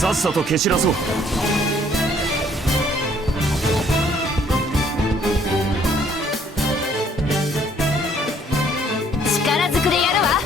さっさと蹴散らそう。力ずくでやるわ。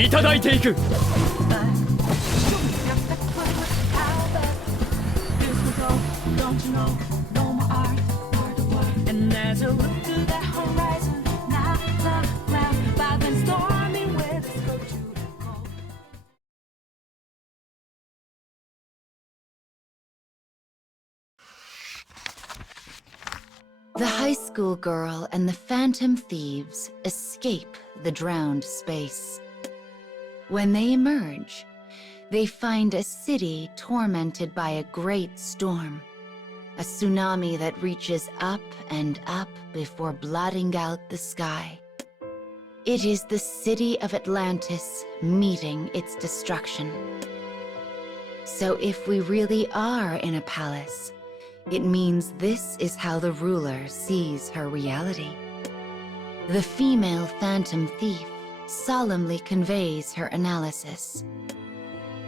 いただいていく。The high school girl and the phantom thieves escape the drowned space. When they emerge, they find a city tormented by a great storm, a tsunami that reaches up and up before blotting out the sky. It is the city of Atlantis meeting its destruction. So if we really are in a palace, it means this is how the ruler sees her reality. The female phantom thief solemnly conveys her analysis.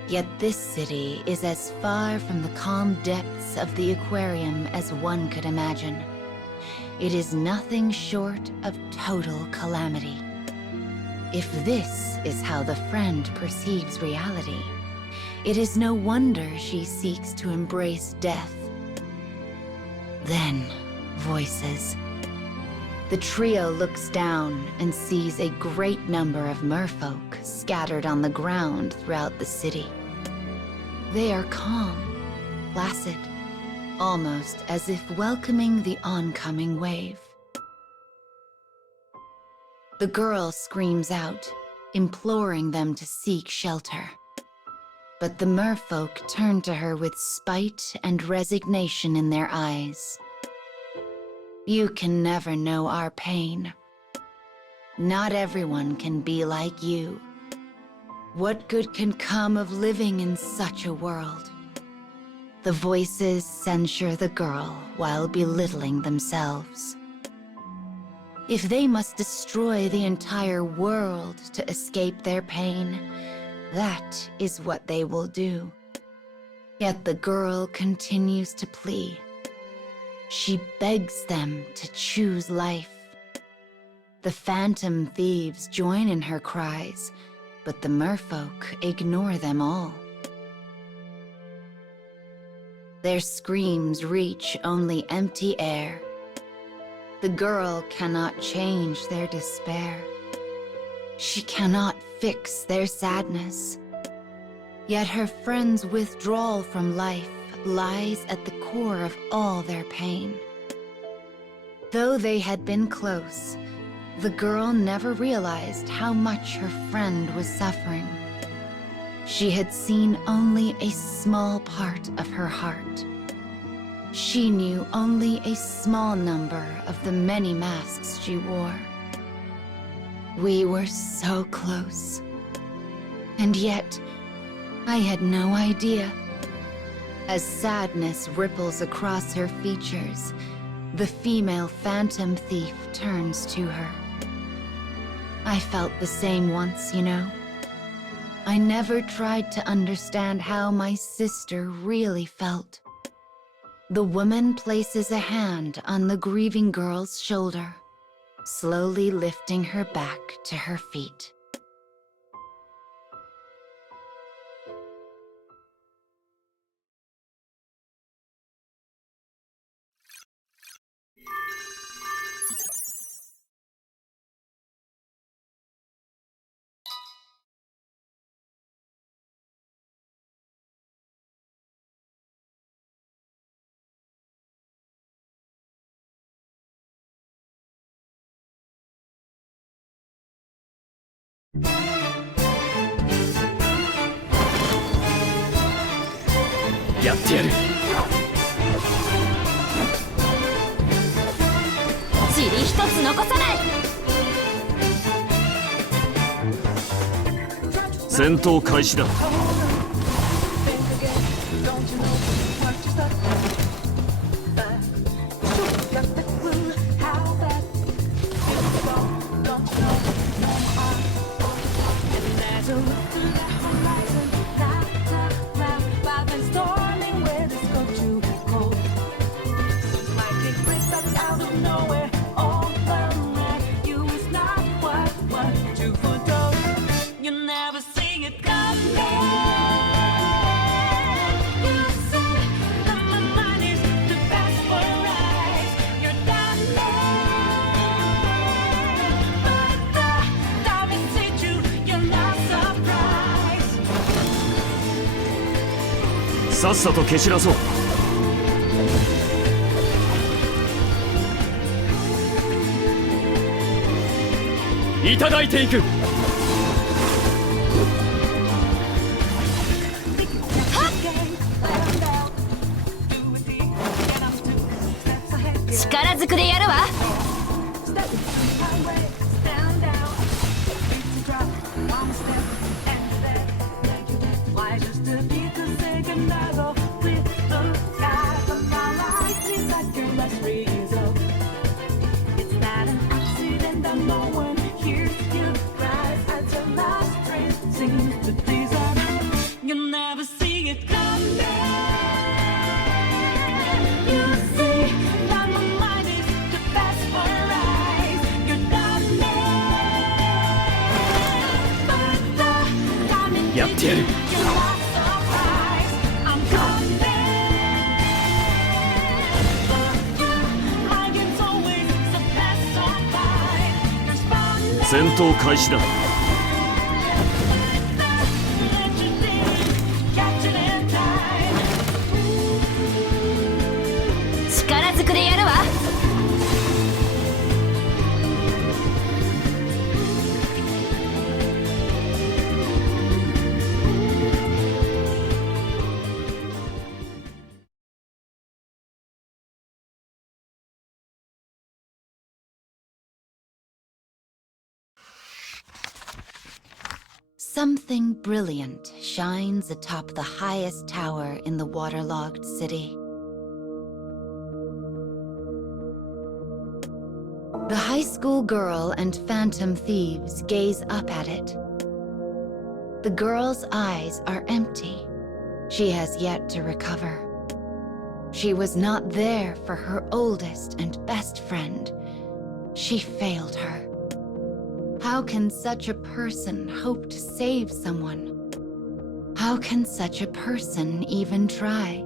Yet this city is as far from the calm depths of the aquarium as one could imagine. It is nothing short of total calamity. If this is how the friend perceives reality, it is no wonder she seeks to embrace death. Then, voices. The trio looks down and sees a great number of merfolk scattered on the ground throughout the city. They are calm, placid, almost as if welcoming the oncoming wave. The girl screams out, imploring them to seek shelter. But the merfolk turn to her with spite and resignation in their eyes. You can never know our pain. Not everyone can be like you. What good can come of living in such a world? The voices censure the girl while belittling themselves. If they must destroy the entire world to escape their pain, that is what they will do. Yet the girl continues to plead. She begs them to choose life. The phantom thieves join in her cries, but the merfolk ignore them all. Their screams reach only empty air. The girl cannot change their despair. She cannot fix their sadness. Yet her friend's withdrawal from life lies at the core of all their pain. Though they had been close, the girl never realized how much her friend was suffering. She had seen only a small part of her heart. She knew only a small number of the many masks she wore. We were so close. And yet, I had no idea. As sadness ripples across her features, the female phantom thief turns to her. I felt the same once, you know. I never tried to understand how my sister really felt. The woman places a hand on the grieving girl's shoulder, slowly lifting her back to her feet.やってやる。塵一つ残さない。戦闘開始だ。さっさと蹴散らそう。いただいていく。力ずくでやるわ。やってやる。戦闘開始だ。力ずくでやるわ。Something brilliant shines atop the highest tower in the waterlogged city. The high school girl and phantom thieves gaze up at it. The girl's eyes are empty. She has yet to recover. She was not there for her oldest and best friend. She failed her. How can such a person hope to save someone? How can such a person even try?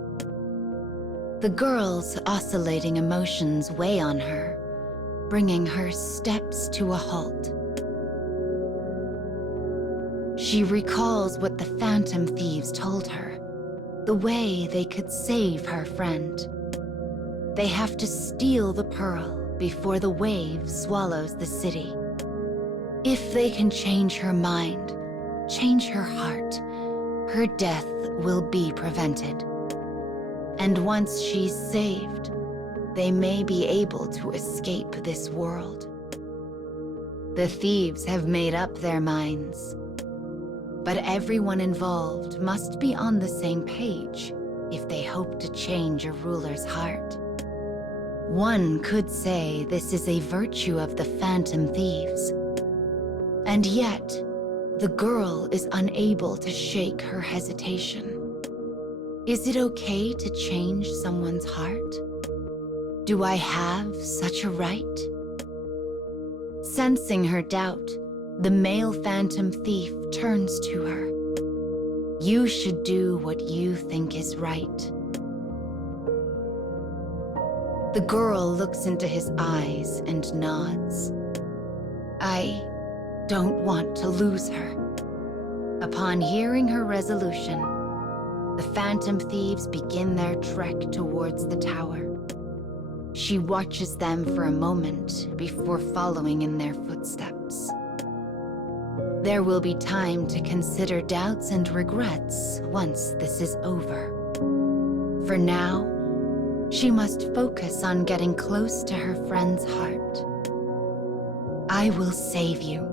The girl's oscillating emotions weigh on her, bringing her steps to a halt. She recalls what the phantom thieves told her, the way they could save her friend. They have to steal the pearl before the wave swallows the city. If they can change her mind, change her heart, her death will be prevented. And once she's saved, they may be able to escape this world. The thieves have made up their minds, but everyone involved must be on the same page if they hope to change a ruler's heart. One could say this is a virtue of the phantom thieves. And yet, the girl is unable to shake her hesitation. Is it okay to change someone's heart? Do I have such a right? Sensing her doubt, the male phantom thief turns to her. You should do what you think is right. The girl looks into his eyes and nods. I don't want to lose her. Upon hearing her resolution, the phantom thieves begin their trek towards the tower. She watches them for a moment before following in their footsteps. There will be time to consider doubts and regrets once this is over. For now, she must focus on getting close to her friend's heart. I will save you.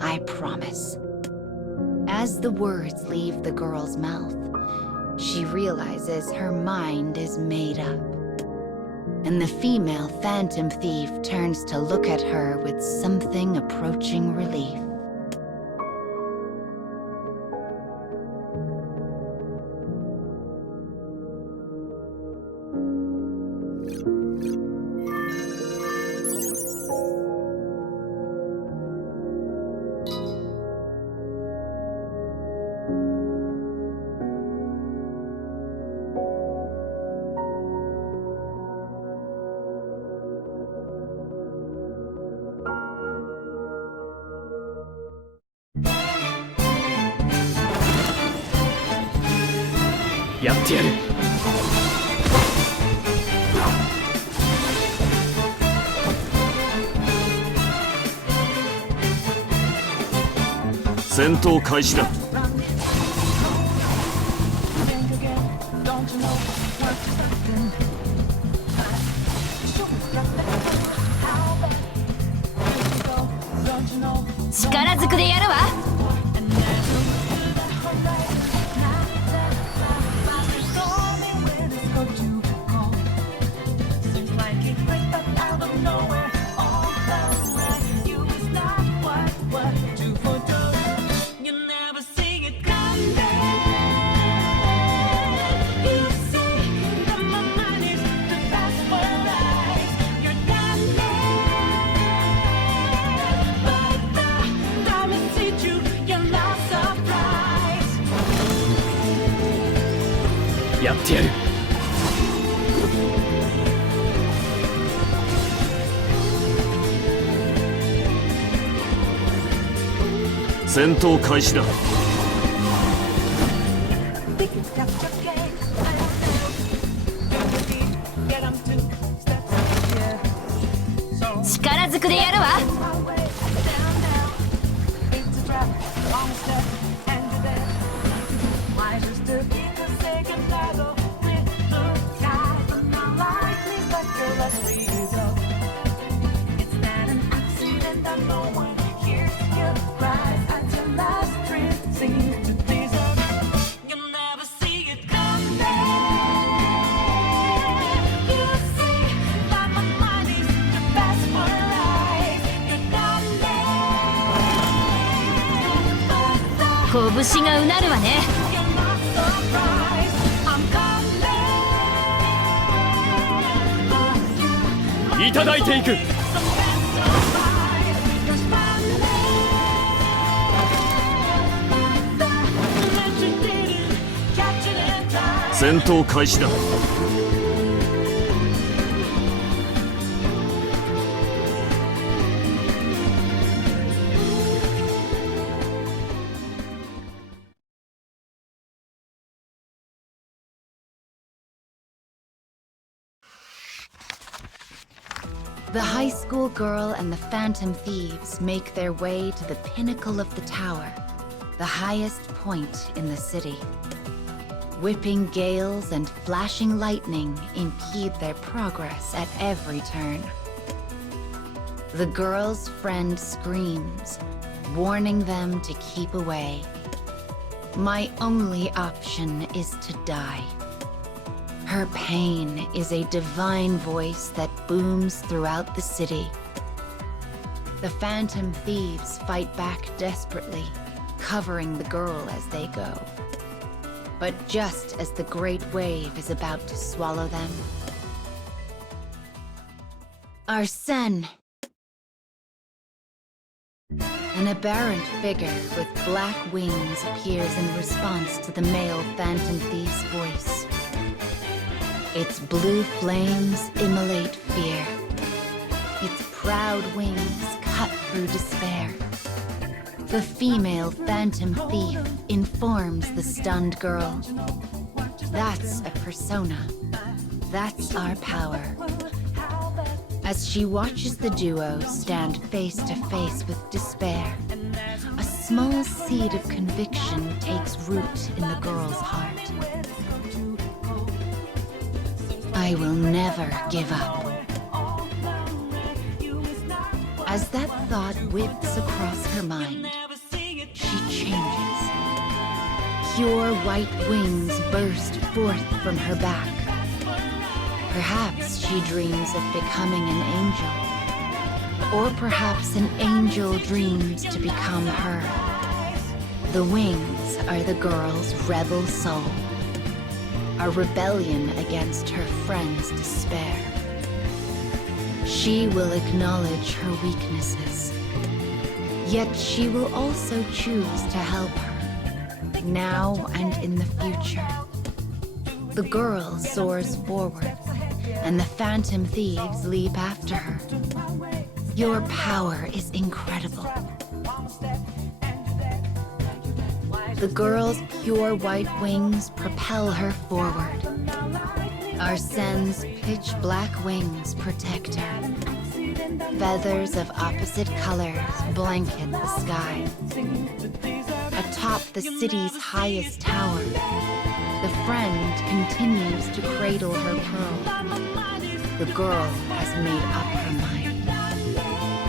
I promise. As the words leave the girl's mouth, she realizes her mind is made up. and the female phantom thief turns to look at her with something approaching relief.やってやる。戦闘開始だ。力ずくでやるわ。やってやる。戦闘開始だ。力ずくでやるわ。拳がうなるわね。いただいていく。戦闘開始だ。The high school girl and the phantom thieves make their way to the pinnacle of the tower, the highest point in the city. Whipping gales and flashing lightning impede their progress at every turn. The girl's friend screams, warning them to keep away. My only option is to die. Her pain is a divine voice that booms throughout the city. The phantom thieves fight back desperately, covering the girl as they go. But just as the great wave is about to swallow them, Arsène! An aberrant figure with black wings appears in response to the male phantom thief's voice. Its blue flames immolate fear. Its proud wings cut through despair. The female phantom thief informs the stunned girl. That's a persona. That's our power. As she watches the duo stand face to face with despair, a small seed of conviction takes root in the girl's heart. I will never give up. As that thought whips across her mind, she changes. Pure white wings burst forth from her back. Perhaps she dreams of becoming an angel. Or perhaps an angel dreams to become her. The wings are the girl's rebel soul, a rebellion against her friend's despair. She will acknowledge her weaknesses, yet she will also choose to help her, now and in the future. The girl soars forward, and the phantom thieves leap after her. Your power is incredible. The girl's pure white wings propel her forward. Arsene's pitch black wings protect her. Feathers of opposite colors blanket the sky. Atop the city's highest tower, the friend continues to cradle her pearl. The girl has made up her mind.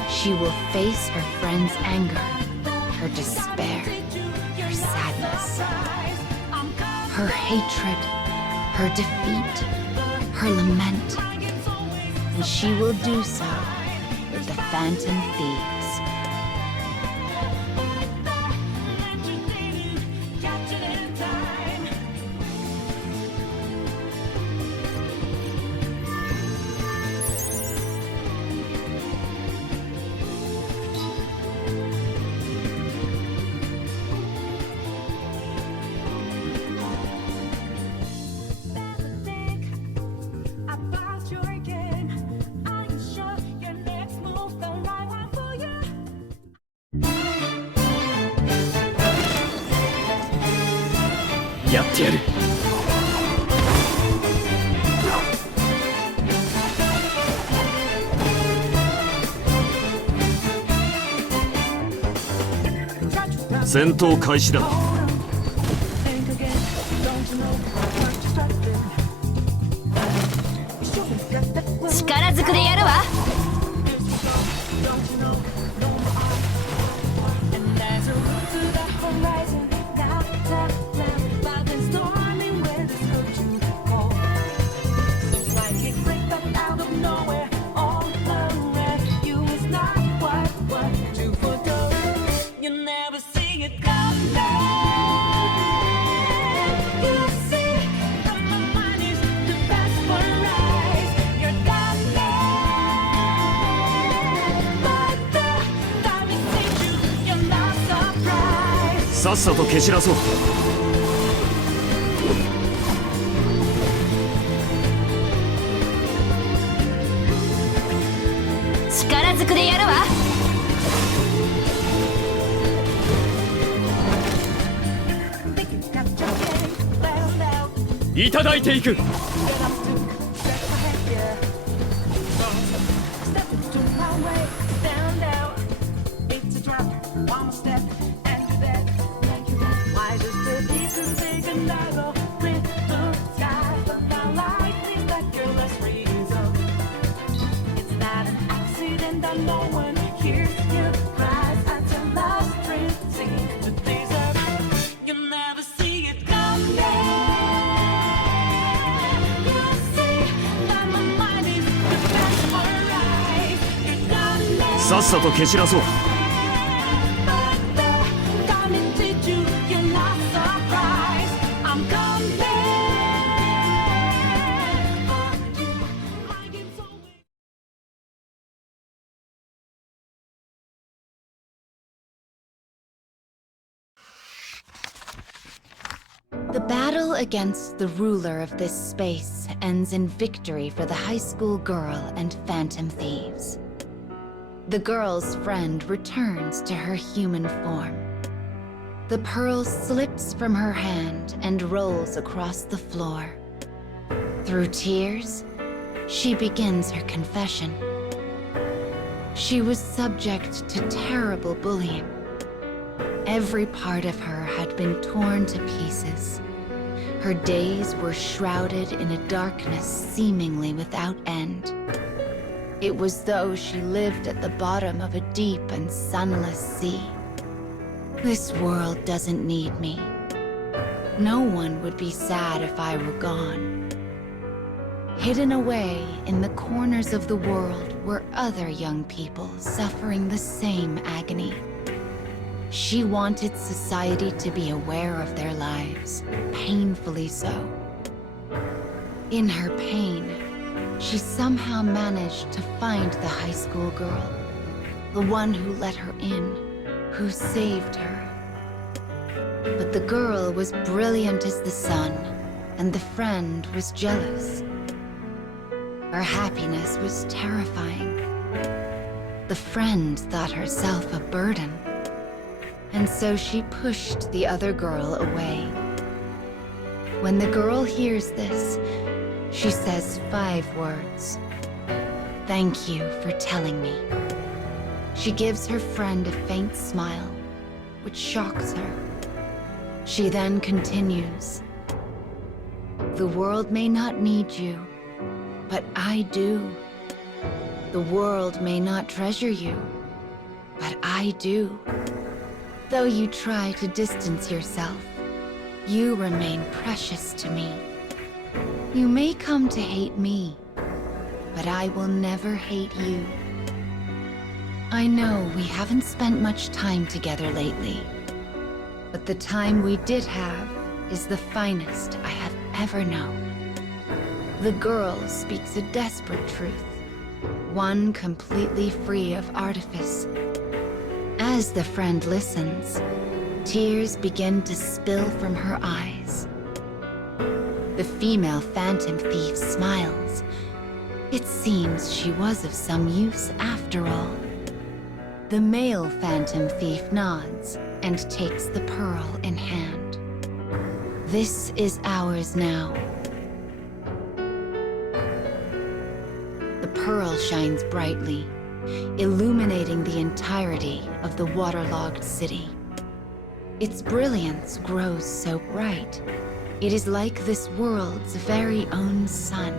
She will face her friend's anger, her despair, her sadness, her hatred, her defeat, her lament. And she will do so with the Phantom Thieves.やってやる。戦闘開始だ。力ずくでやるわ。さっさと蹴散らそう。力ずくでやるわ。いただいていく。さっさと蹴散らそう。The battle against the ruler of this space ends in victory for the high school girl and Phantom Thieves. The girl's friend returns to her human form. The pearl slips from her hand and rolls across the floor. Through tears, she begins her confession. She was subject to terrible bullying. Every part of her had been torn to pieces. Her days were shrouded in a darkness seemingly without end. It was though she lived at the bottom of a deep and sunless sea. This world doesn't need me. No one would be sad if I were gone. Hidden away in the corners of the world were other young people suffering the same agony. She wanted society to be aware of their lives, painfully so. In her pain, she somehow managed to find the high school girl, the one who let her in, who saved her. But the girl was brilliant as the sun, and the friend was jealous. Her happiness was terrifying. The friend thought herself a burden, and so she pushed the other girl away. When the girl hears this, she says 5 words. "Thank you for telling me." She gives her friend a faint smile, which shocks her. She then continues, "The world may not need you, but I do. The world may not treasure you, but I do. Though you try to distance yourself, you remain precious to me. You may come to hate me, but I will never hate you. I know we haven't spent much time together lately, but the time we did have is the finest I have ever known." The girl speaks a desperate truth, one completely free of artifice. As the friend listens, tears begin to spill from her eyes. The female phantom thief smiles. It seems she was of some use after all. The male phantom thief nods and takes the pearl in hand. "This is ours now." The pearl shines brightly, illuminating the entirety of the waterlogged city. Its brilliance grows so bright, it is like this world's very own sun.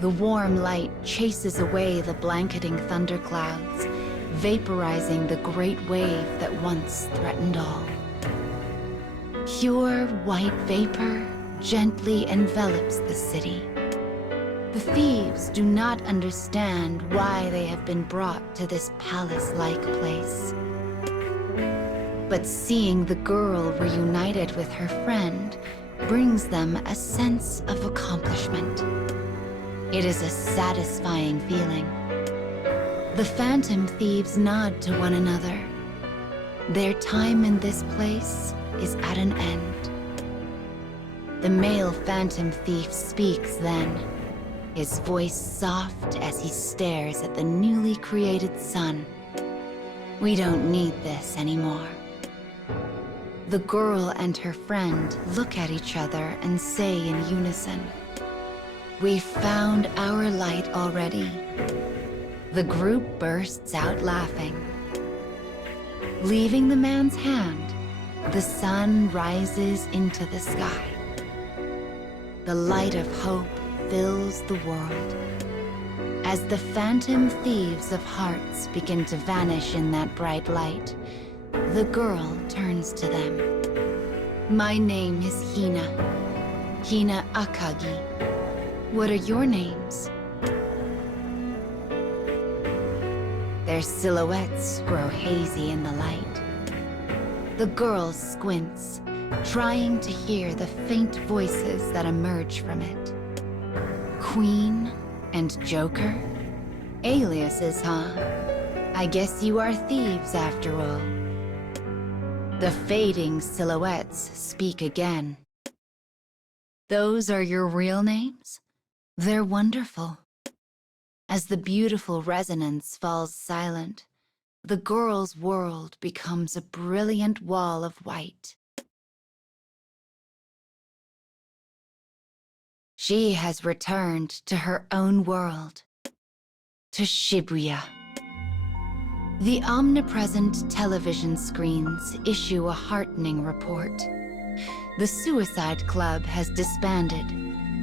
The warm light chases away the blanketing thunderclouds, vaporizing the great wave that once threatened all. Pure white vapor gently envelops the city. The thieves do not understand why they have been brought to this palace-like place. But seeing the girl reunited with her friend brings them a sense of accomplishment. It is a satisfying feeling. The phantom thieves nod to one another. Their time in this place is at an end. The male phantom thief speaks then, his voice soft as he stares at the newly created sun. "We don't need this anymore." The girl and her friend look at each other and say in unison, "We've found our light already." The group bursts out laughing. Leaving the man's hand, the sun rises into the sky. The light of hope fills the world. As the phantom thieves of hearts begin to vanish in that bright light, the girl turns to them. "My name is Hina. Hina Akagi. What are your names?" Their silhouettes grow hazy in the light. The girl squints, trying to hear the faint voices that emerge from it. "Queen and Joker? Aliases, huh? I guess you are thieves after all." The fading silhouettes speak again. "Those are your real names? They're wonderful." As the beautiful resonance falls silent, the girl's world becomes a brilliant wall of white. She has returned to her own world, to Shibuya. The omnipresent television screens issue a heartening report. The Suicide Club has disbanded,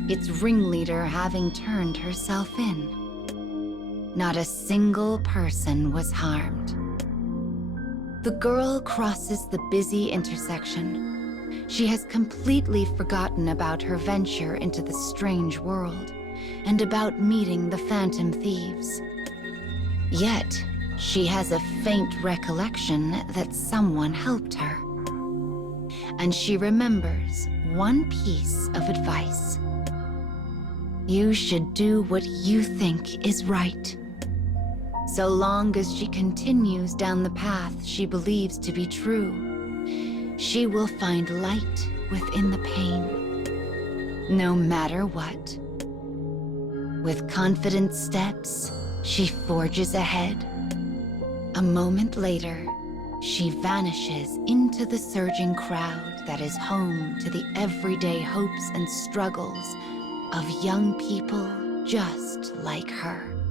its ringleader having turned herself in. Not a single person was harmed. The girl crosses the busy intersection, she has completely forgotten about her venture into the strange world and about meeting the Phantom Thieves. Yet, she has a faint recollection that someone helped her. And she remembers one piece of advice. You should do what you think is right. So long as she continues down the path she believes to be true, she will find light within the pain, no matter what. With confident steps, she forges ahead. A moment later, she vanishes into the surging crowd that is home to the everyday hopes and struggles of young people just like her.